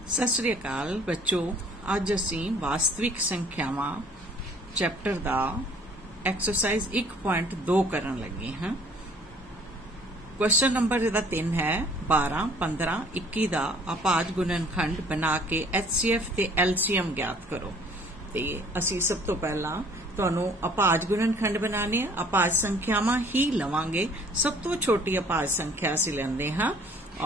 सत श्री अकाल बच्चों, अज असी वास्तविक संख्यावां चैप्टर का एक्सरसाइज 1.2 करन लगे हैं। क्वेश्चन नंबर इहदा 3 है 12, 15, 21 का अभाज गुणनखंड बना के HCF ते LCM ज्ञात करो। ते असी सब तो पहला तुहानू अभाज गुणनखंड बनाने अभाज संख्यावां ही लवांगे। सब तो छोटी अभाज संख्या असी लेंदे हां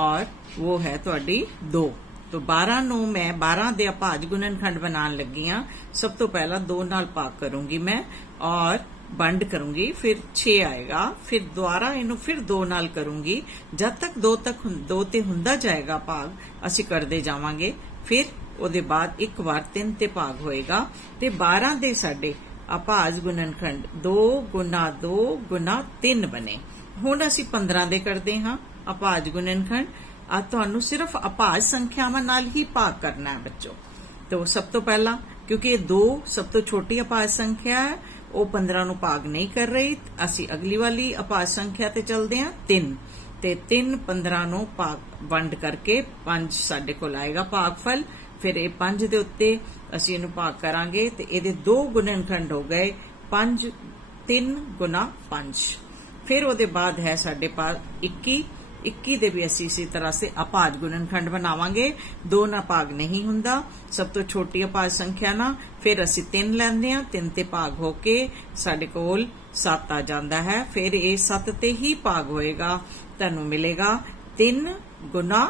और वो है तुहाडी 2। तो 12 नू मैं 12 दे अभाज गुणनखंड बनान लगी हां। सब तो पहला 2 नाल भाग करूंगी मैं और बंड करूंगी, फिर 6 आएगा, फिर दोबारा इनू फिर 2 नाल करूंगी। जब तक 2 ते हुंदा जाएगा भाग असी करदे जावांगे। फिर ओदे बाद एक बार 3 ते भाग होएगा ते 12 दे साडे अभाज गुणनखंड 2 गुना 2 गुना 3 बने। हुण असी 15 दे करदे हां अभाज गुणनखंड। तुहानू सिर्फ अभाज संख्यावां नाल ही भाग करना है बच्चों। तो सब तो पहला क्योंकि ये 2 सब तो छोटी अभाज संख्या है, वो 15 नू भाग नहीं कर रही, असी अगली वाली अभाज संख्या ते चलदे हां 3 ते 3 15 नू भाग वंड करके 5 साडे कोल आएगा भागफल। फिर ये 5 दे उत्ते असी इनू भाग करांगे ते इहदे 2 गुणनखंड हो गए 5 3 गुना 5। फिर ओदे बाद है साडे पास 21 दे भी असी इसी तरह से अभाज गुणनखंड बनावांगे। 2 ना भाग नहीं हुंदा, सब तो छोटी अभाज संख्या ना। फिर असी 3 लैंदे हां, 3 ते भाग होके साडे कोल 7 आ जांदा है। फिर ये 7 ते ही भाग होएगा, तुहानू मिलेगा 3 गुना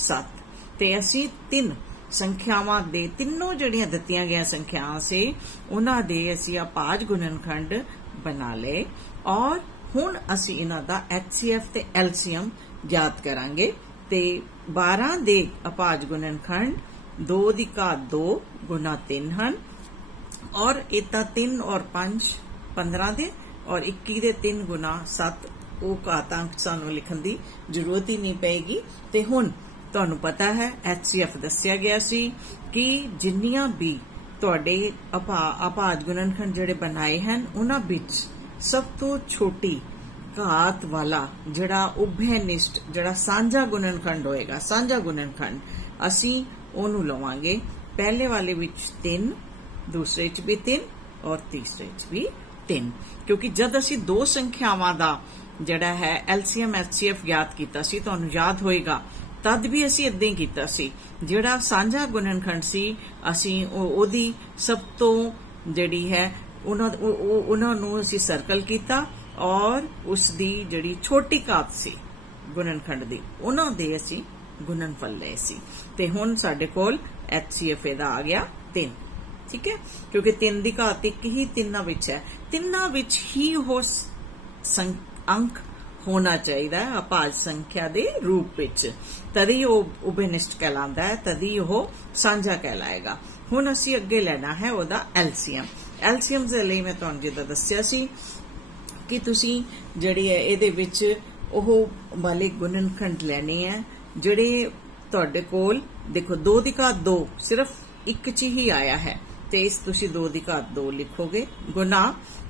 7। ते असी 3 संख्यावां दे तीनों जड़ियां दित्तियां गईयां संख्यावां से उन्हां दे असी अभाज गुणनखंड बना ले और हुण असी इन्हां दा HCF ते LCM ज्ञात करांगे। ते 12 दे अभाज गुणनखंड 2 दी घात 2 गुना 3 हन और इता 3 और 5 15 दे और 21 दे 3 गुना 7 वो घातांक सानू लिखण दी जरूरत ही नहीं पेगी। ते हुण तुहानू पता है HCF दस्सिया गया सी कि जिन्नियां भी तुहाडे अभाज गुणनखंड जिहड़े बनाए हन उन्हां विच सब तो छोटी घात वाला जड़ा उभयनिष्ठ जड़ा सांझा गुणनखंड होएगा, सांझा गुणनखंड असी ओनू लवांगे। पहले वाले विच 3, दूसरे च भी 3 और तीसरे च भी 3। क्योंकि जद असी 2 संख्यावां दा जड़ा है LCM HCF ज्ञात कीता सी, तुहानू याद होएगा तद भी असी इदां ही कीता सी। जड़ा सांझा गुणनखंड सी असी ओदी सब तो जड़ी है उन्हां नू असी सर्कल कीता और उसदी जड़ी छोटी घात सी गुणनखंड दी उन्हां दे असी गुणनफल लए सी। ते हुण साडे कोल HCF दा आ गया 3। ठीक है, क्योंकि 3 दी घात 1 ही तिन्नां विच है, तिन्नां विच ही वो अंक होना चाहिए अभाज संख्या दे रूप विच, तदी वो उभयनिष्ठ कहलांदा है, तदी वो सांझा कहलाएगा। हुण असी अगे लेना है ओदा LCM दे लई मैं तुहानू जिद्दां दस्सिया सी कि तुसी जिहड़ी है इहदे विच ओह वाले गुणनखंड लेने हैं जिहड़े तुहाडे कोल देखो 2 दी घात 2 सिर्फ एक च ही आया है ते इस तुसी 2 दी घात 2 लिखोगे गुना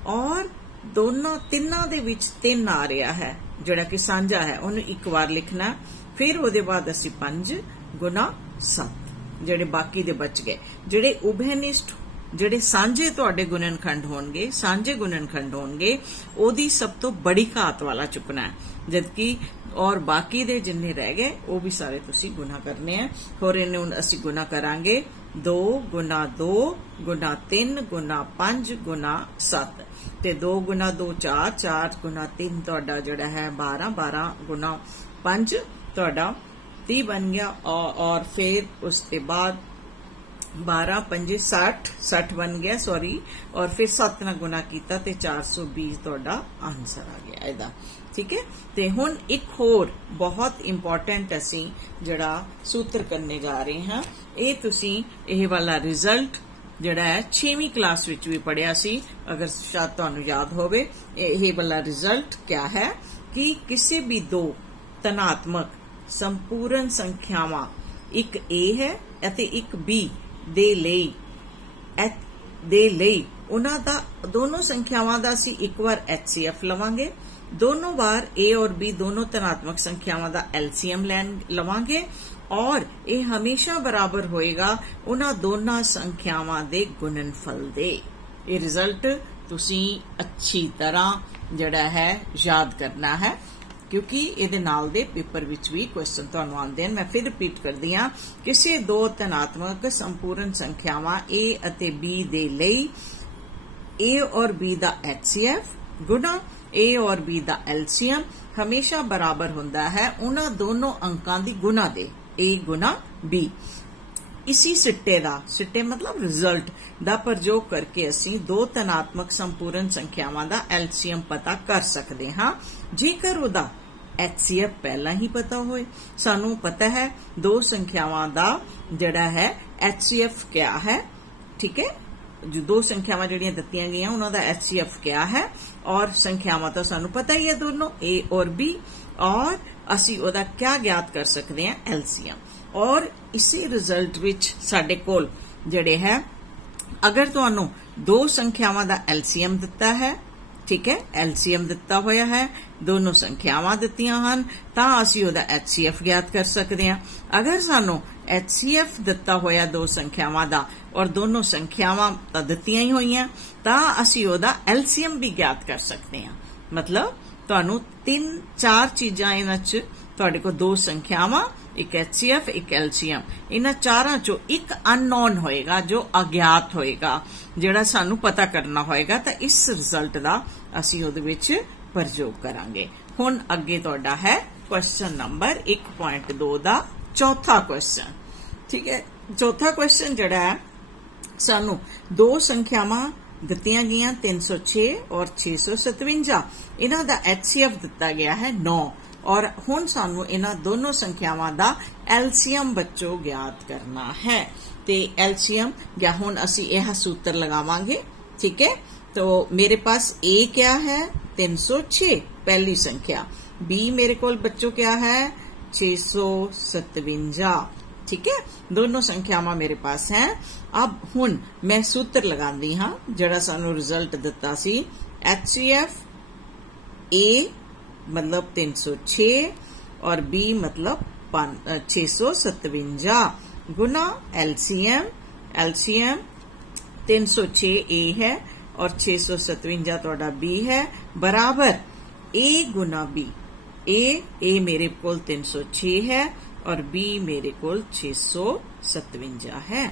और दोनों तिन्नां दे विच 3 आ रहा है जिहड़ा कि सांझा है उन्हें एक बार लिखना। फिर ओदे बाद असी 5 गुना 7 जिहड़े बाकी दे बच गए जिहड़े उभयनिष्ठ जिहड़े सांझे तुहाडे गुणनखंड होणगे, सांझे गुणनखंड होणगे ओदी सब तो बड़ी घात वाला चुकना है, जबकि और बाकी दे जिन्ने रह गए वो भी सारे तुसी गुना करने हैं। होर इन्हें हुण असी गुना करांगे 2 गुना 2 गुना 3 गुना 5 गुना 7 ते 2 गुना 2 4 4 गुना 3 तुहाडा जिहड़ा है 12 12 गुना 5 तुहाडा 30 बन गया और फिर उसके बाद 12 5 60 बन गया सॉरी, और फिर 7 ना गुना कीता ते 420 तुहाडा आंसर आ गया इहदा। ठीक है, ते हुण एक होर बहुत इंपॉर्टेंट असी जड़ा सूत्र करने जा रहे हैं। ये तुसी यह वाला रिजल्ट जड़ा है 6वीं क्लास विच भी पढ़िया सी, अगर शायद तुहानू याद होवे। यह वाला रिजल्ट क्या है कि किसी भी 2 धनात्मक संपूर्ण संख्यावां एक A है अते एक B दे लई उन्हां दा दोनों संख्यावां दा असी एक बार HCF लवांगे, दोनों बार ए और बी दोनों धनात्मक संख्यावां दा एलसीएम लवांगे और ये हमेशा बराबर होएगा उन्हां दोनों संख्यावां दे गुणनफल दे। ये रिजल्ट तुसी अच्छी तरह जिहड़ा है याद करना है, क्योंकि इहदे नाल दे पेपर विच भी क्वेश्चन तुहानूं आउंदे हैं। मैं फिर रिपीट करदी हां, किसी दो धनात्मक संपूर्ण संख्यावां ए अते बी दे लई ए और बी दा एचसीएफ गुणा ए और बी दा एलसीएम हमेशा बराबर हुंदा है उन्हां दोनों अंकां दी गुणा दे, ए गुणा बी। इसी सिट्टे दा, सिट्टे मतलब रिजल्ट दा प्रयोग करके असीं दो धनात्मक संपूर्ण संख्यावां दा एलसीएम पता कर सकते हां जेकर उहदा एचसीएफ पहला ही पता होए। सानू पता है दो संख्यावां दा जिहड़ा है एचसीएफ क्या है, ठीक है, जो दो संख्यावां जिहड़ियां दित्तियां गईयां उन्हां दा एचसीएफ क्या है, और संख्यावां तो सानू पता ही है दोनों ए और बी, और असी ओदा क्या ज्ञात कर सकते हैं एलसीएम। और इसी रिजल्ट विच साडे कोल जिहड़े है अगर तुहानू दो संख्यावां दा एलसीएम दिता है, ठीक है, एलसीएम दिता होया है, दोनों संख्यावां दित्तियां हन, तां असी ओदा एचसीएफ ज्ञात कर सकते हैं। अगर सानू एचसीएफ दिता होया दो संख्यावां दा और दोनों संख्यावां दित्तियां ही होईयां तां असी ओदा एलसीएम भी ज्ञात कर सकते हैं। मतलब तुहानू 3-4 चीजां इन्हां च तुहाडे कोल दो संख्यावां, एक एचसीएफ, एक एलसीएम, इन्हां चारां चों एक अननोन होएगा जो अज्ञात होएगा जिहड़ा सानू पता करना होएगा। तां इस रिजल्ट दा असी उहदे विच प्रयोग करांगे। हुण अगे तुहाडा है क्वेश्चन नंबर 1.2 दा चौथा क्वेश्चन, ठीक है। चौथा क्वेश्चन जिहड़ा है सानू दो संख्यावां दित्तियां गईयां 306 और 657, इन्हां दा एचसीएफ दिता गया है 9 और हुण सानू इन्हां दोनों संख्यावां दा एलसीएम बच्चों ज्ञात करना है। ते एलसीएम या हुण असी यह सूत्र लगावांगे, ठीक है। तो मेरे पास ए क्या है 306 पहली संख्या, बी मेरे कोल बच्चों क्या है 657, ठीक है, दोनों संख्यावां मेरे पास हैं। अब हुण मैं सूत्र लगांदी हां जिहड़ा सानू रिजल्ट दिता सी एचसीएफ ए मतलब 306 और बी मतलब 657 गुना एलसीएम, एलसीएम 306 ए है और 657 तुहाडा बी है बराबर ए गुना बी। ए मेरे कोल 306 है और बी मेरे कोल 657 है।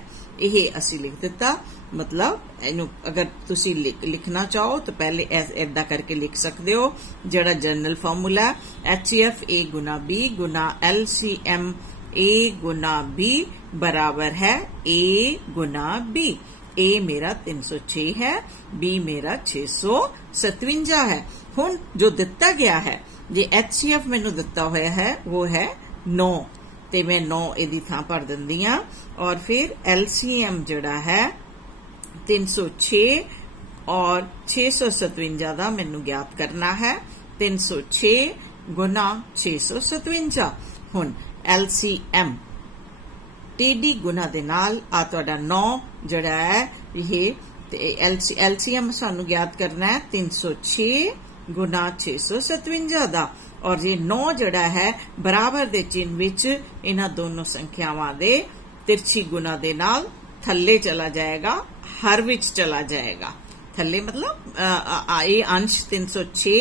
यह असी लिख दिता। मतलब इनू अगर तुसी लिखना चाहो तो पहले ऐदा करके लिख सकते हो, जड़ा जनरल फार्मूला एचसीएफ ए गुना बी गुना एलसीएम ए गुना बी बराबर है ए गुना बी। ए मेरा 306 है, बी मेरा 657 है। हुण जो दिता गया है जे एचसीएफ मैनू दिता होया है वो है 9 ते मैं 9 इहदी थां भर दिंदी हां और फिर एलसीएम जड़ा है 306 और 657 दा मैनू ज्ञात करना है। 306 गुना 657 हुण एलसीएम टेडी गुना दे नाल आ तुहाडा 9 जड़ा है यह एलसीएम सानू ज्ञात करना है 306 गुना 657 दा और ये 9 जड़ा है बराबर दे चिन्ह विच इन्हां दोनों संख्यावां दे तिरछी गुना दे नाल थल्ले चला जाएगा, हर विच चला जाएगा। थल्ले मतलब ये अंश 306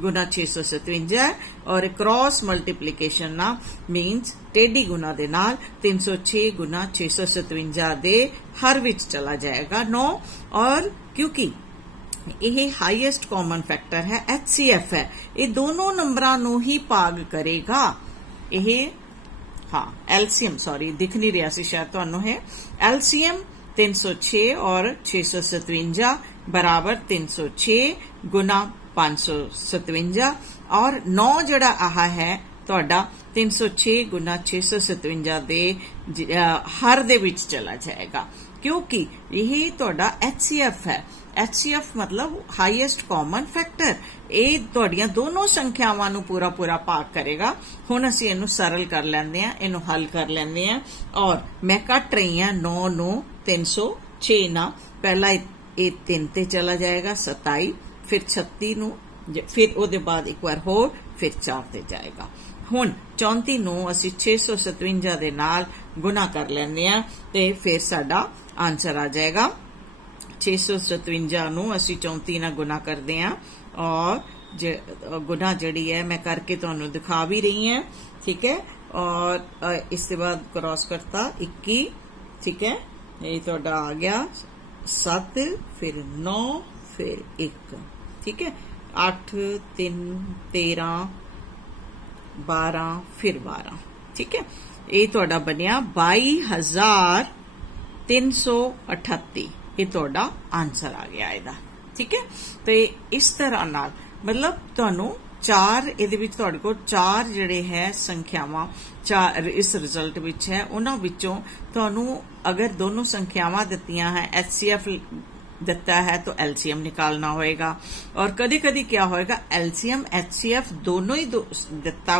गुना 657 और क्रॉस मल्टीप्लीकेशन ना मीन्स टेढ़ी गुना दे नाल 306 गुना 657 दे हर विच चला जाएगा 9। और क्योंकि यह हाईएस्ट कॉमन फैक्टर है एचसीएफ है, ये दोनों नंबरां नू ही भाग करेगा। यह हाँ एलसीएम सॉरी दिख नहीं रहा सी शायद तुहानू है एलसीएम 306 और 657 बराबर 306 गुना 557 और 9 जड़ा आहा है तुहाडा 306 गुना 657 दे हर दे विच चला जाएगा क्योंकि यही तुहाडा एचसीएफ है। एचसीएफ मतलब हाईएस्ट कॉमन फैक्टर, ये तुहाडियां दोनों संख्यावां नू पूरा पूरा भाग करेगा। हुण असीं इहनू सरल कर लैंदे हां, इहनू हल कर लैंदे हां और मैं कट रही हां 9 नू 306 ना पहला ये 3 ते चला जाएगा 27, फिर 36 नू फिर ਉਹਦੇ ਬਾਅਦ ਇੱਕ ਵਾਰ ਹੋਰ ਫਿਰ 4 ਤੇ ਜਾਏਗਾ। ਹੁਣ 34 ਨੂੰ ਅਸੀਂ 657 ਦੇ ਨਾਲ ਗੁਣਾ ਕਰ ਲੈਂਦੇ ਆ ਤੇ ਫਿਰ ਸਾਡਾ ਆਨਸਰ ਆ ਜਾਏਗਾ। 657 ਨੂੰ ਅਸੀਂ 34 ਨਾਲ ਗੁਣਾ ਕਰਦੇ ਆ और गुना जड़ी है मैं करके तुहानू दिखा भी रही है, ठीक है। और इसके बाद क्रॉस करता 21, ठीक है, ये तुहाडा आ गया 7 फिर 9 फिर 1, ठीक है, 8 3 13 12 फिर 12, ठीक है। ये तुहाडा बनिया 22,338, ये तुहाडा आंसर आ गया इहदा, ठीक है। तो इस तरह नाल मतलब तुहानू 4 इहदे विच तुहाडे कोल 4 जिहड़े है संख्यावां 4 इस रिजल्ट विच है, उन्हां विचों तुहानू अगर दोनों संख्यावां दित्तियां है HCF दिता है तो LCM निकालना होएगा। और कदी कदी क्या होएगा LCM HCF दोनों ही दिता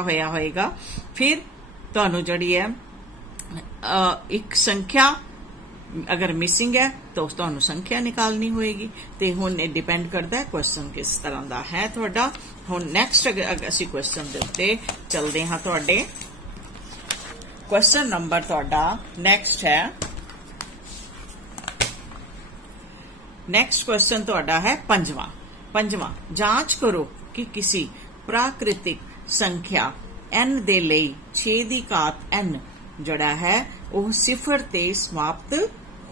होया होएगा। फिर तुहानू जिहड़ी है एक संख्या अगर मिसिंग है तो तुहानू संख्या निकालनी होएगी। ते हुण ये डिपेंड करता है क्वेश्चन किस तरह का है तुहाडा। हुण नैक्सट अगर असीं क्वेश्चन दे उत्ते चलदे हां, तुहाडे क्वेश्चन नंबर तुहाडा नैक्सट है, नैक्सट क्वेश्चन तुहाडा है पंजवां। जांच करो कि किसी प्राकृतिक संख्या n दे लई 6 दी घात n जड़ा है वह 0 ते समाप्त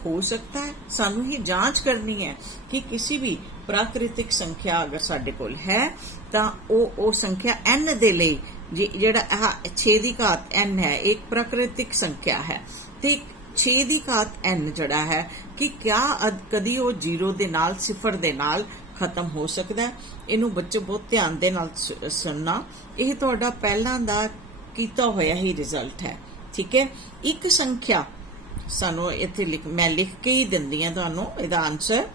हो सकता है। सानू ही जांच करनी है कि किसी भी प्राकृतिक संख्या अगर साडे कोल है तां ओ संख्या n दे लई जेड़ा 6 दी घात n है एक प्राकृतिक संख्या है ते 6 दी घात n जड़ा है कि क्या कदी वो 0 दे नाल 0 दे नाल खत्म हो सकता है। इनू बच्चे बहुत ध्यान दे नाल सुनना, यह तुहाडा पहलां दा कीता होया ही रिजल्ट है, ठीक है। एक संख्या सानू इत्थे मैं लिख के ही दिंदी हां तुहानू इहदा आंसर।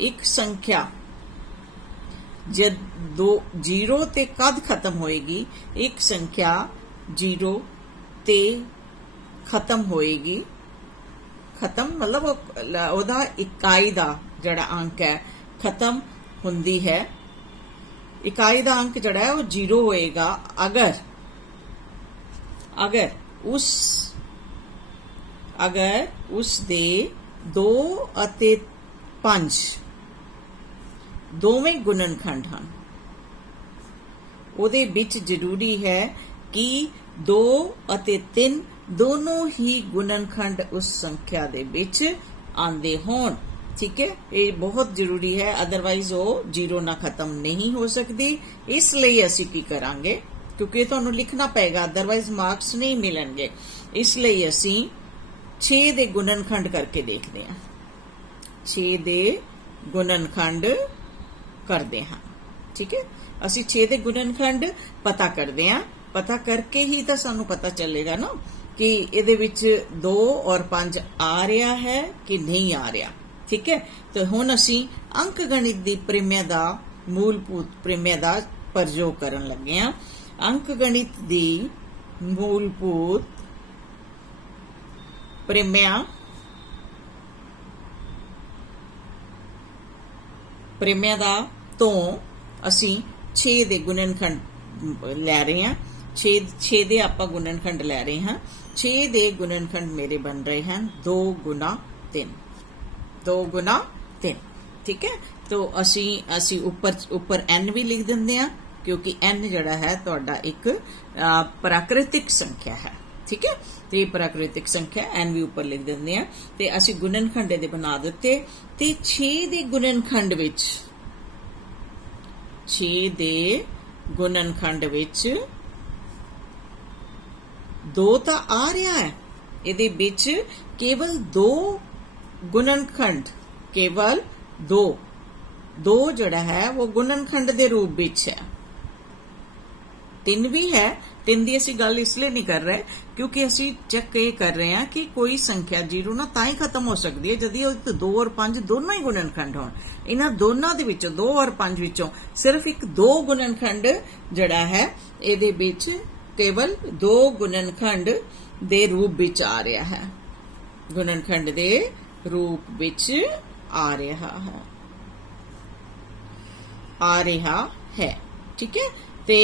एक संख्या जब 0 ते कद खत्म होएगी, एक संख्या 0 ते खत्म होएगी, खत्म मतलब ओदा इकाई दा जड़ा अंक है खत्म हुंदी है। इकाई दा अंक जड़ा है वो 0 होएगा अगर उस दे 2 ਅਤੇ 5 दोवें गुणनखंड हैं। ਉਹਦੇ ਵਿੱਚ ਜ਼ਰੂਰੀ है कि 2 ਅਤੇ 3 दोनों ही गुणनखंड उस संख्या दे विच आंदे होण, ठीक है। ये बहुत जरूरी है, अदरवाइज वो 0 ना खत्म नहीं हो सकती। इसलिए असी की करांगे क्योंकि तुहानू लिखना पेगा, अदरवाइज मार्क्स नहीं मिलणगे। इसलिए असी 6 दे गुणनखंड करके देखते हैं, 6 दे गुणनखंड करते हैं, ठीक है। असी 6 दे गुणनखंड पता करते हैं, पता करके ही तो सानू पता चलेगा ना कि इहदे विच 2 और 5 आ रहा है कि नहीं आ रहा, ठीक है। तो हुण असी अंक गणित दी प्रमेय दा मूलभूत प्रमेय दा प्रयोग करन लगे हां। अंक गणित दी मूलभूत प्रमेय दा तो असी 6 दे गुणनखंड लै रहे हैं। 6 दे आपां गुणनखंड लै रहे हैं। 6 दे गुणनखंड मेरे बन रहे हैं 2 गुना 3, 2 गुना 3, ठीक है। तो असी ऊपर n भी लिख देंगे हैं क्योंकि n जड़ा है तुहाडा एक प्राकृतिक संख्या है, ठीक है। तो ये प्राकृतिक संख्या n भी ऊपर लिख देंगे हैं। तो असी गुणनखंड दे बना दिते ते 6 दे गुणनखंड विच 6 दे गुणनखंड विच 2 तां आ रहा है, इहदे विच केवल 2 गुणनखंड, केवल 2 जड़ा है वो गुणनखंड दे रूप विच है। 3 भी है, 3 दी असी गल इसलिए नहीं कर रहे क्योंकि असी चेक ये कर रहे हैं कि कोई संख्या 0 ना तां ही खत्म हो सकती है जदि 2 और 5 दोनों ही गुणनखंड होण। इन्हां दोनों दे विचों 2 और 5 विचों सिर्फ एक 2 गुणनखंड जड़ा है इहदे विच केवल 2 गुणनखंड दे रूप विच आ रहा है, गुणनखंड दे रूप विच आ रहा है। आ रहा है। ठीक है, ते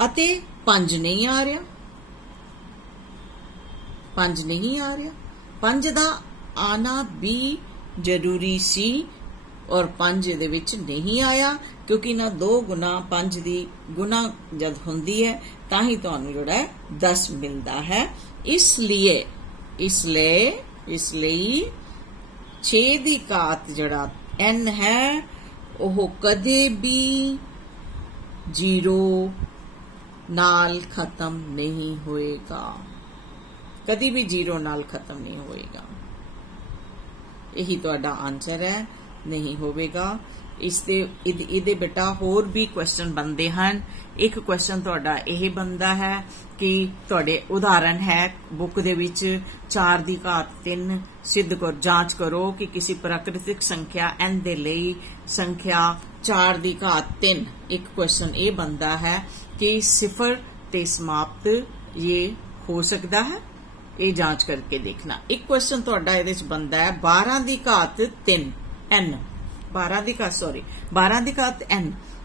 अते 5 नहीं आ रहा, 5 नहीं आ रहा। 5 दा आना भी जरूरी सी और 5 दे विच नहीं आया, क्योंकि ना 2 गुना 5 दी गुना जद हुंदी है तां ही तुहानू जिहड़ा है 10 मिलता है। इसलिए 6 दी घात जिहड़ा n है ओह कदे भी 0 नाल खत्म नहीं होएगा, कदी भी 0 नाल खत्म नहीं होएगा। यही तुहाडा आंसर है, नहीं होवेगा। इहदे बेटा होर भी क्वेश्चन बनते हैं। एक क्वेश्चन तुहाडा यह बनता है कि तुहाडे उदाहरण है बुक दे विच 4 दी घात 3 सिद्ध कर जांच करो कि किसी प्राकृतिक संख्या n दे लई संख्या 4 दी घात 3। एक क्वेश्चन ये बनता है कि 0 ते समाप्त ये हो सकता है, ये जांच करके देखना। एक क्वेश्चन तुहाडा इहदे च बनता है 12 दी घात 3 n 12 दी घात n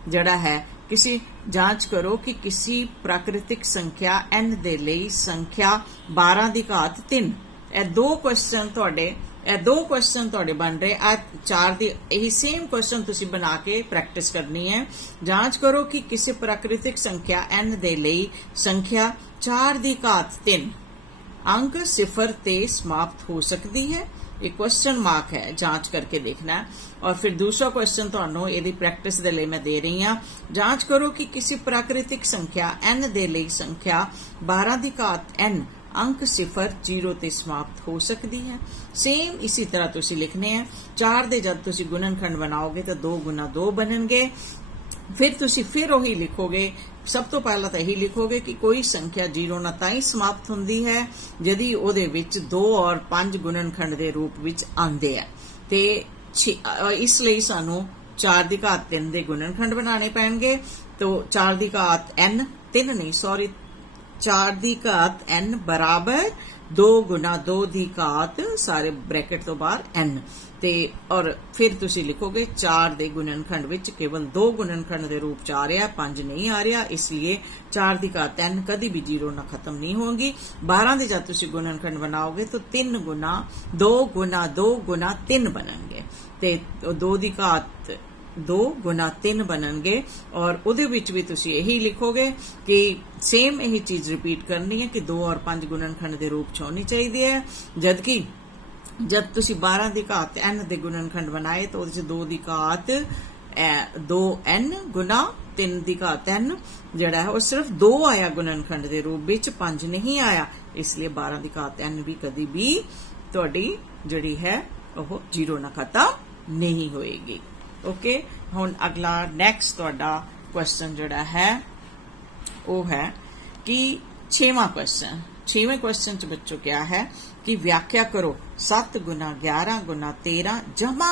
जड़ा है किसी जांच करो कि किसी प्राकृतिक संख्या n दे लई संख्या 12 दी घात 3। ए दो क्वेश्चन तुहाडे बन रहे। आ 4 दी यही सेम क्वेश्चन तुसी बना के प्रैक्टिस करनी है। जांच करो कि किसी प्राकृतिक संख्या n दे लई संख्या 4 दी घात 3 अंक 0 ते समाप्त हो सकती है। एक क्वेश्चन मार्क है, जांच करके देखना है। और फिर दूसरा क्वेश्चन तुहानू इहदी प्रैक्टिस दे लई मैं दे रही हां। जांच करो कि किसी प्राकृतिक संख्या n दे लई संख्या 12 दी घात n अंक 0 ते समाप्त हो सकती है। सेम इसी तरह तुसी लिखने हैं। 4 दे जब तुसी गुणनखंड बनाओगे तो 2 गुना 2 बननगे। फिर तुसी फिर वही लिखोगे। सब तो पहला तो यही लिखोगे कि कोई संख्या 0 ना ताई समाप्त हुंदी है यदि ओदे विच 2 और 5 गुणनखंड दे रूप विच आंदे है। ते इसलिए सानू 4 दी घात 3 दे गुणनखंड बनाने पैणगे। तो 4 दी घात n 4 दी घात n बराबर 2 गुना 2 दी घात सारे ब्रैकेट तो बाहर n ते और फिर तुसी लिखोगे 4 दे गुणनखंड विच केवल 2 गुणनखंड दे रूप च आ रहा, 5 नहीं आ रहा, इसलिए 4 दी घात n कदी भी 0 ना खत्म नहीं होगी। 12 दे जब तुसी गुणनखंड बनाओगे तो 3 गुना 2 गुना 2 गुना 3 बननगे ते 2 दी घात 2 गुना 3 बननगे। और उहदे विच भी तुसी यही लिखोगे कि सेम यही चीज रिपीट करनी है कि 2 और 5 गुणनखंड दे रूप च होनी चाहिए है। जबकि जब तुसी 12 दी घात n दे गुणनखंड बनाए तो उहदे च 2 दी घात 2n गुना 3 दी घात n जिहड़ा है वो सिर्फ 2 आया गुणनखंड दे रूप विच, 5 नहीं आया। इसलिए 12 दी घात n भी कदी भी तुहाडी जिहड़ी है वो 0 ना खत्म नहीं होएगी। ओके, हुण अगला नैक्सट तुहाडा क्वेश्चन जिहड़ा है वो है कि 6वां क्वेश्चन च बच्चों क्या है कि व्याख्या करो 7 गुना 11 गुना 13 जमा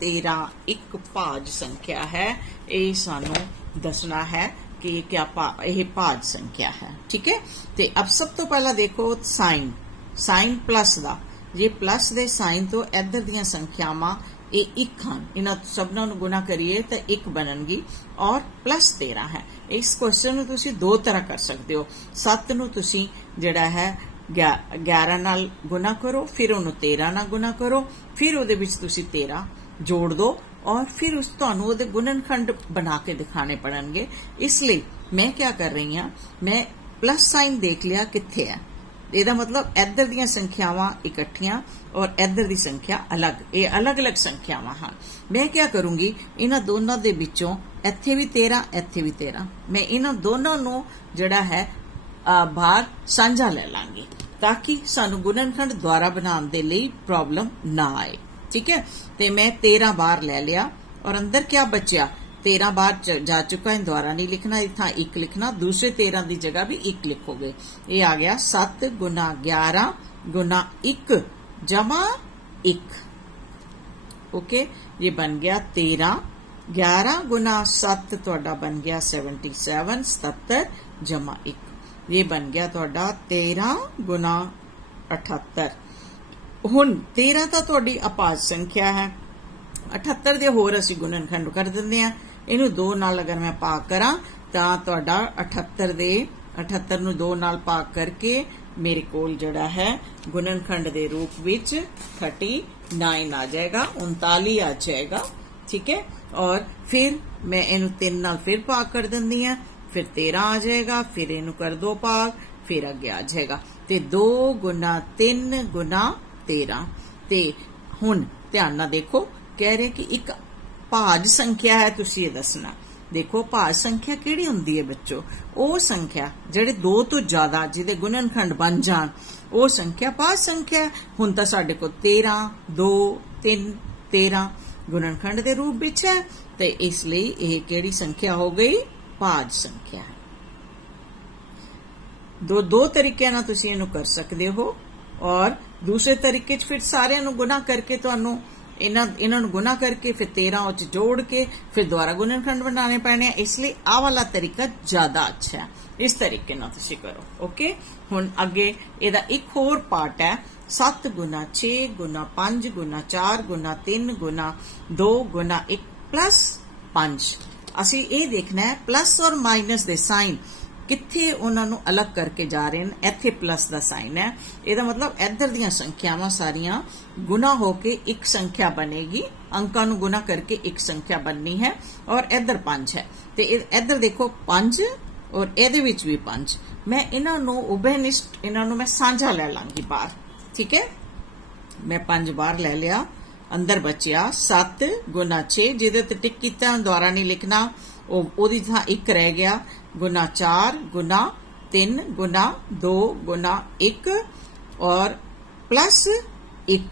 13 एक भाज संख्या है। ये सानू दसना है कि ये क्या यह भाज संख्या है। ठीक है, ते अब सब तो पहला देखो साइन प्लस दा, जे प्लस दे साइन तो इधर दियां संख्यावां ये 1 हैं, इन्हां सबनां नूं गुना करिए तो 1 बननगी और प्लस 13 है। इस क्वेश्चन नूं तुसीं 2 तरह कर सकते हो। 7 नूं तुसीं जिहड़ा है 11 नाल गुना करो, फिर उन्होंने 13 नाल गुना करो, फिर उहदे विच तुसीं 13 जोड़ दो और फिर उस तुहानू उहदे गुणनखंड बना के दिखाने पड़नगे। इसलिए मैं क्या कर रही हां, मैं प्लस साइन देख लिया कित्थे है, ਇਹਦਾ मतलब इधर ਦੀਆਂ संख्यावां इकट्ठियां और इधर दी संख्या अलग, ये अलग अलग संख्यावां हैं। मैं क्या करूंगी, इन्हां दोनों दे विचों इत्थे भी 13 इत्थे भी 13, मैं इन्हां दोनों नूं जिहड़ा है बाहर साझा ले लांगी ताकि सानू गुणनखंड द्वारा बनाने दे लई प्रॉब्लम ना आए। ठीक है, ते मैं 13 बाहर ले लिया और अंदर क्या बचा, 13 बाहर जा चुका है, द्वारा नहीं लिखना, इतना 1 लिखना, दूसरे 13 की जगह भी 1 लिखोगे। ये आ गया 7 गुना 11 गुना 1 जमा 1। ओके, ये बन गया 13। 11 गुना 7 तुहाडा बन गया 77, 77 जमा 1। ये बन गया तुहाडा 13 गुना 78। हुण 13 तो तुहाडी अभाज्य संख्या है 78 ਦੇ ਹੋਰ ਅਸੀਂ ਗੁਣਨਖੰਡ ਕਰ ਦਿੰਦੇ ਆ। ਇਹਨੂੰ 2 ਨਾਲ ਅਗਰ ਮੈਂ ਭਾਗ ਕਰਾਂ ਤਾਂ ਤੁਹਾਡਾ 78 ਨੂੰ 2 ਨਾਲ ਭਾਗ ਕਰਕੇ ਮੇਰੇ ਕੋਲ ਜਿਹੜਾ है गुणनखंड ਦੇ रूप ਵਿੱਚ 39 आ जाएगा, 39 आ जाएगा। ठीक है, और फिर मैं इनू 3 ਨਾਲ फिर भाग कर दिंदी हां, फिर 13 आ जाएगा, फिर इनू कर 2 भाग, फिर अगे आ जाएगा। ते 2 गुना 3 गुना 13। ते हुण ध्यान नाल देखो, कह रहे कि एक भाज संख्या है, तुसीं ये दसना। देखो भाज संख्या किहड़ी हुंदी है बच्चों? ਉਹ संख्या ਜਿਹੜੇ 2 ਤੋਂ ਜ਼ਿਆਦਾ ਜਿਹਦੇ ਗੁਣਨਖੰਡ ਬਣ ਜਾਣ ਉਹ संख्या भाज संख्या। ਹੁਣ ਤਾਂ ਸਾਡੇ ਕੋਲ 13 2 3 13 ਗੁਣਨਖੰਡ ਦੇ ਰੂਪ ਵਿੱਚ ਹੈ, ਤੇ ਇਸ ਲਈ ਇਹ ਕਿਹੜੀ ਸੰਖਿਆ ਹੋ ਗਈ? ਭਾਜ ਸੰਖਿਆ। ਦੋ ਤਰੀਕਿਆਂ ਨਾਲ ਤੁਸੀਂ ਇਹਨੂੰ ਕਰ ਸਕਦੇ ਹੋ, ਔਰ ਦੂਸਰੇ ਤਰੀਕੇ 'ਚ ਫਿਰ ਸਾਰਿਆਂ ਨੂੰ ਗੁਣਾ ਕਰਕੇ ਤੁਹਾਨੂੰ इन्हों गुना करके फिर 13 जोड़ के फिर दोबारा गुणनखंड बनाने पैने। इसलिए आ वाला तरीका ज्यादा अच्छा है, इस तरीके नाल तुसीं करो। ओके, हुण अगे इहदा एक होर पार्ट है 7 गुना 6 गुना 5 गुना 4 गुना 3 गुना 2 गुना 1 प्लस 5। असीं ये देखना है प्लस और माइनस दे साइन कित्थे उन्होंने अलग करके जा रहे हैं। इत्थे प्लस का साइन है, ਇਹਦਾ मतलब इधर ਦੀਆਂ संख्यावां सारियां गुना होके एक संख्या बनेगी, अंकां नूं गुना करके एक संख्या बननी है, और इधर 5 है। ते इधर देखो 5 और ਇਹਦੇ ਵਿੱਚ भी 5। मैं इन्हां नूं उभयनिष्ठ इन्हां नूं मैं साझा ले लांगी बाहर। ठीक है, मैं 5 बाहर ले लिया, अंदर बचिया 7 गुना 6 ਜਿਹਦੇ ਤੇ ਟਿਕ ਕੀਤਾ ਦੁਬਾਰਾ नहीं लिखना, ਉਹਦੀ ਥਾਂ 1 रह गया, गुना 4 गुना 3 गुना 2 गुना 1 और प्लस 1।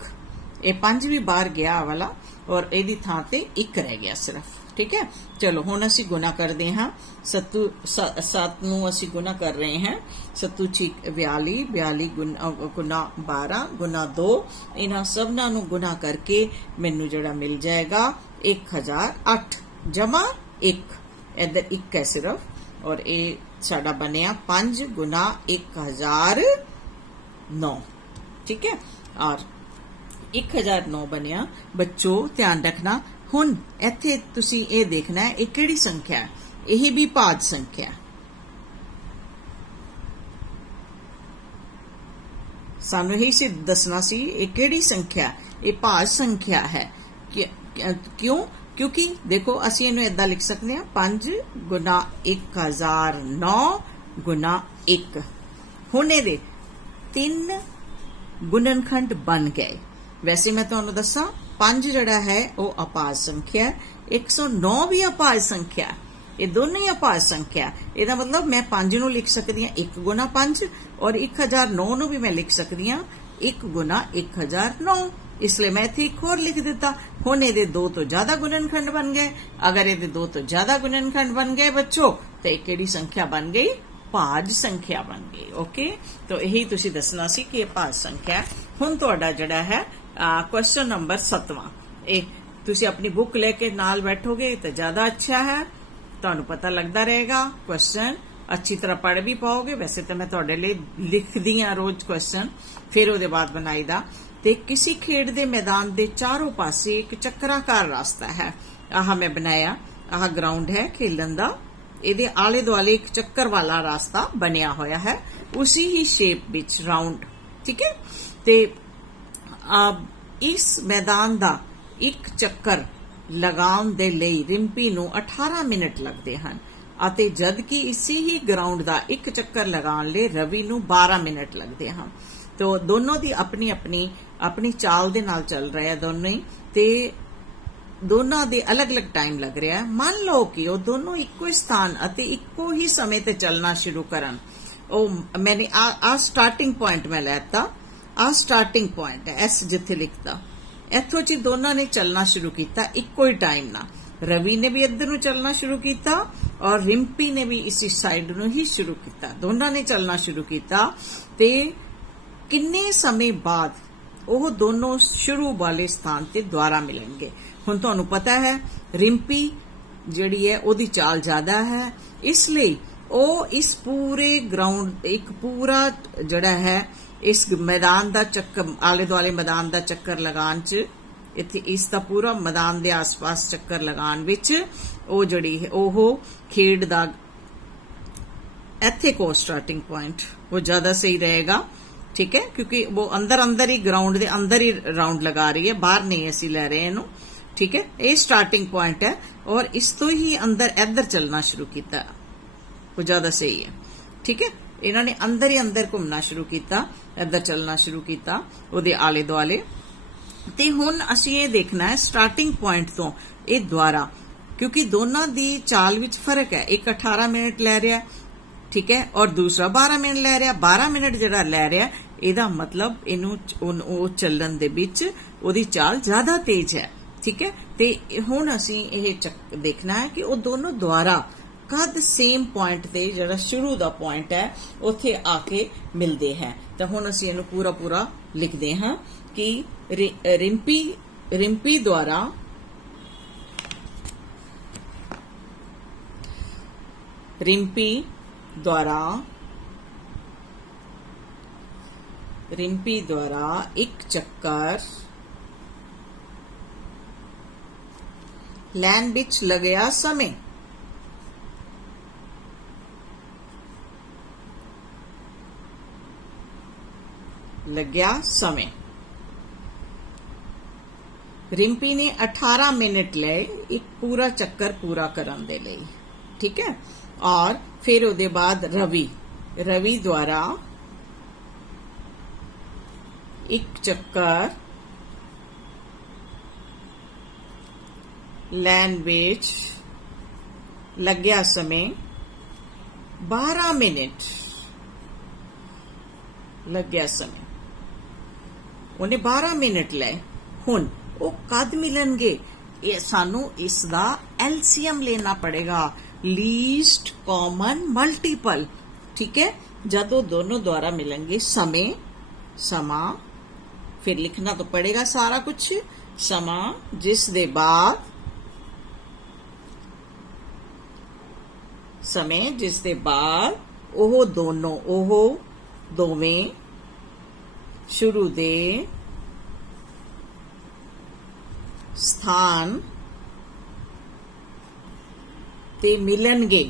ये 5 भी बाहर गया वाला, और ਇਹਦੀ ਥਾਂ ਤੇ 1 रह गया सिर्फ। ठीक है, चलो हुण असीं गुना करते हैं। 7 नूं असीं गुना कर रहे हैं। 7 6 42 42 गुना 12 गुना 2, इन्हां सबनां नूं गुना करके मैनूं जिहड़ा मिल जाएगा 1008 जमा 1। इधर 1 है सिर्फ, और ये साडा बनिया 5 गुना 1009। ठीक है, और 1009 बनिया। बच्चों ध्यान रखना, हुण इत्थे तुसीं ये देखना है ये किहड़ी संख्या है? यही भी भाज संख्या। सानू यही से दसना सी ये किहड़ी संख्या? ये भाज संख्या है। क्यों? क्योंकि देखो असीं इहनूं इदां लिख सकते हैं 5 गुना 1009 गुना 1। हुण इहदे 3 गुणनखंड बन गए। वैसे मैं तुहानूं दस्सां 5 जिहड़ा है वो अभाज संख्या है, 109 भी अभाज संख्या, ये दोनों ही अभाज संख्या। इसदा मतलब मैं 5 नूं लिख सकदी हां 1 गुना 5, और 1009 नूं भी मैं लिख सकदी हां 1 गुना 1009। इसलिए मैं इत्थे एक होर लिख दिता। हुण इहदे 2 तो ज्यादा गुणनखंड बन गए। अगर इहदे 2 तो ज्यादा गुणनखंड बन गए बच्चों, तो एक किहड़ी संख्या बन गई? भाज संख्या बन गई। ओके, तो यही तुसीं दसना सी कि भाज संख्या है। हुण तुहाडा जिहड़ा है क्वेश्चन नंबर 7वां, ये तुसीं अपनी बुक लेके नाल बैठोगे तो ज्यादा अच्छा है, तुहानूं पता लगता रहेगा। क्वेश्चन अच्छी तरह पढ़ भी पाओगे। वैसे तो मैं तुहाडे लई लिखदी हां रोज क्वेश्चन, फिर उहदे बाद बनाईदा। ते किसी खेड दे मैदान दे चारों पासे एक चक्राकार रास्ता है। आह मैं बनाया, आह ग्राउंड है खेलन दा, इहदे आले दुआले एक चक्कर वाला रास्ता बनिया होया है, उसी ही शेप विच राउंड। ठीक है, ते इस मैदान दा एक चक्कर लगाउण दे लई रिंपी नूं 18 मिनट लगदे हन, ਅਤੇ जदकि इसी ही ग्राउंड दा एक चक्कर लगाउण लई रवि नूं 12 मिनट लगदे हन। तो दोनों दी अपनी अपनी अपनी चाल दे नाल चल रहे हैं दोनों ही, ते दोनों दे अलग अलग टाइम लग रहा है। मान लो कि वो दोनों इक्को स्थान अते इक्को ही समय ते चलना शुरू करन। ओ मैंने आ स्टार्टिंग पॉइंट मैं लेता, आ स्टार्टिंग पॉइंट है एस जिथे लिखता, इथों च दोनों ने चलना शुरू किया इक्को ही टाइम ना। रवि ने भी इधर नूं चलना शुरू किया और रिंपी ने भी इसी साइड नूं ही शुरू किया। दोनों ने चलना शुरू किया, ते किन्ने समय बाद ਉਹ दोनों शुरू वाले स्थान ते दोबारा मिलेंगे। हुण तुहानूं पता है रिंपी जिहड़ी है ओदी चाल ज्यादा है, इसलिए ਉਹ इस पूरे ग्राउंड एक पूरा जिहड़ा है इस मैदान दा चक्कर आले दुआले मैदान दा चक्कर लगाण च इत्थे इसका पूरा मैदान के आस पास चक्कर लगाने विच वो जिहड़ी ओह खेड दा इत्थे को स्टार्टिंग पॉइंट वो ज्यादा सही रहेगा। ठीक है, क्योंकि वो अंदर अंदर ही ग्राउंड के अंदर ही राउंड लगा रही है, बाहर नहीं असी लै रहे इनू। ठीक है, ये स्टार्टिंग पॉइंट है और इस तो ही अंदर इधर चलना शुरू किया, वो ज्यादा सही है। ठीक है, इन्होंने अंदर ही अंदर घूमना शुरू किया, इधर चलना शुरू किया उहदे आले दुआले। ते हुण असीं ये देखना है स्टार्टिंग पॉइंट तो ये द्वारा, क्योंकि दोनों दी चाल विच फर्क है। एक 18 मिनट लै रहा, ठीक है, और दूसरा 12 मिनट लै रहा। 12 मिनट जिहड़ा लै रहा इहदा मतलब इनू चलन दे विच उहदी चाल ज्यादा तेज है। ठीक है, ते हुण असीं ये देखना है कि वो दोनों द्वारा कद सेम पॉइंट ते जिहड़ा शुरू दा पॉइंट है उत्थे आके मिलते हैं। तो हुण असीं इहनूं पूरा पूरा लिखते हैं कि रिंपी द्वारा एक चक्कर लैन विच लगया समय। रिंपी ने 18 मिनट ले एक पूरा चक्कर पूरा करन दे लई। ठीक है, और फिर उसके बाद रवि द्वारा एक चक्कर लैन विच लग्या समय 12 मिनट लग्या समय। उन्हें 12 मिनट ले। हुण वो कद मिलणगे, सानू इसदा एलसीएम लेना पड़ेगा, लीस्ट कॉमन मल्टीपल। ठीक है, जब दोनों द्वारा मिलेंगे समा फिर लिखना तो पड़ेगा सारा कुछ, समा जिस दे बाद ओह दोवें शुरू दे स्थान ते मिलणगे।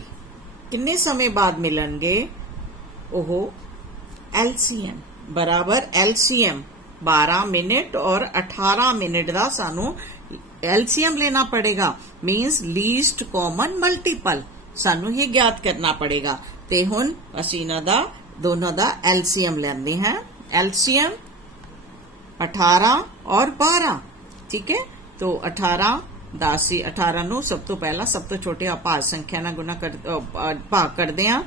किन्ने समय बाद मिलणगे? ओह एलसीएम बराबर एलसीएम 12 मिनट और 18 मिनट का सानू एलसीएम लेना पड़ेगा, मीन्स लीस्ट कॉमन मल्टीपल सानू ये ज्ञात करना पड़ेगा। ते हुण असीं इन्हां दा दोनों दा एलसीएम लेंदे हैं। एलसीएम 18 और 12। ठीक है, तो 18 नू सब तो पहला सब तो छोटे भाग संख्या ना गुना भाग करते हैं,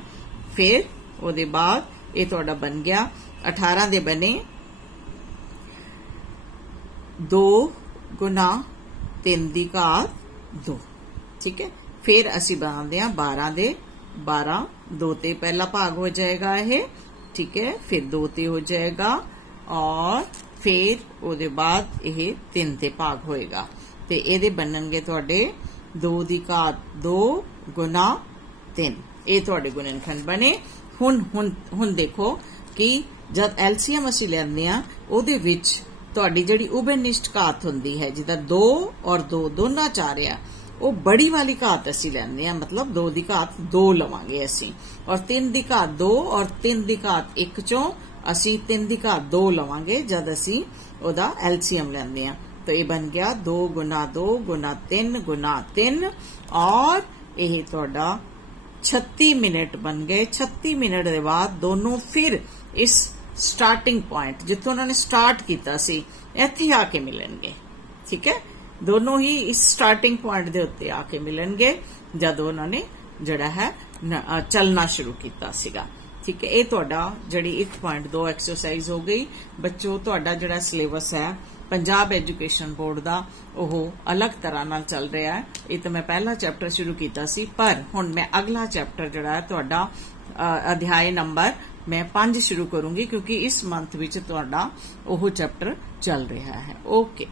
फिर उसदे बाद ये तुहाडा बन गया 18 दे बने 2 गुना 3 दी घात 2। ठीक है, फिर असी बनाते हैं 12 दे 12, 2 ते पहला भाग हो जाएगा ये। ठीक है, फिर 2 ते हो जाएगा और फिर उसदे बाद यह 3 ते भाग होएगा। ते इहदे बनणगे तुहाडे 2 दी घात 2 गुना 3। ये तुहाडे गुणनखंड बने। हुण देखो कि जब एलसीएम असी लैंदे आ उहदे विच तुहाडी जिहड़ी उभयनिष्ठ घात हुंदी है, जिदा 2 और 2 दोनों 4 आ, वो बड़ी वाली घात असी लैंदे आ, मतलब 2 दी घात 2 लवांगे असी, और 3 दी घात 2 और 3 दी घात 1 चों असी 3 दी घात 2 लवांगे जद असी ओदा एलसीएम लैंदे आ। तो ये बन गया 2 गुना 2 गुना 3 गुना 3, और यह तुहाडा 36 मिनट बन गए। 36 मिनट के बाद दोनों फिर इस स्टार्टिंग पॉइंट जिथों उन्होंने स्टार्ट किया सी इत्थे आके मिलणगे। ठीक है, दोनों ही इस स्टार्टिंग पॉइंट के उत्ते आके मिलणगे जब उन्होंने जिहड़ा है चलना शुरू किया सीगा। ठीक है, ये तुहाडा जिहड़ी 1.2 एक्सरसाइज हो गई। बच्चों, तुहाडा जिहड़ा सिलेबस है पंजाब एजुकेशन बोर्ड का ओह अलग तरह नाल चल रहा है। ये तो मैं पहला चैप्टर शुरू किया सी, पर हुण मैं अगला चैप्टर जिहड़ा है तुहाडा अध्याय नंबर मैं 5 शुरू करूंगी, क्योंकि इस मंथ विच तुहाडा ओह चैप्टर चल रहा है। ओके।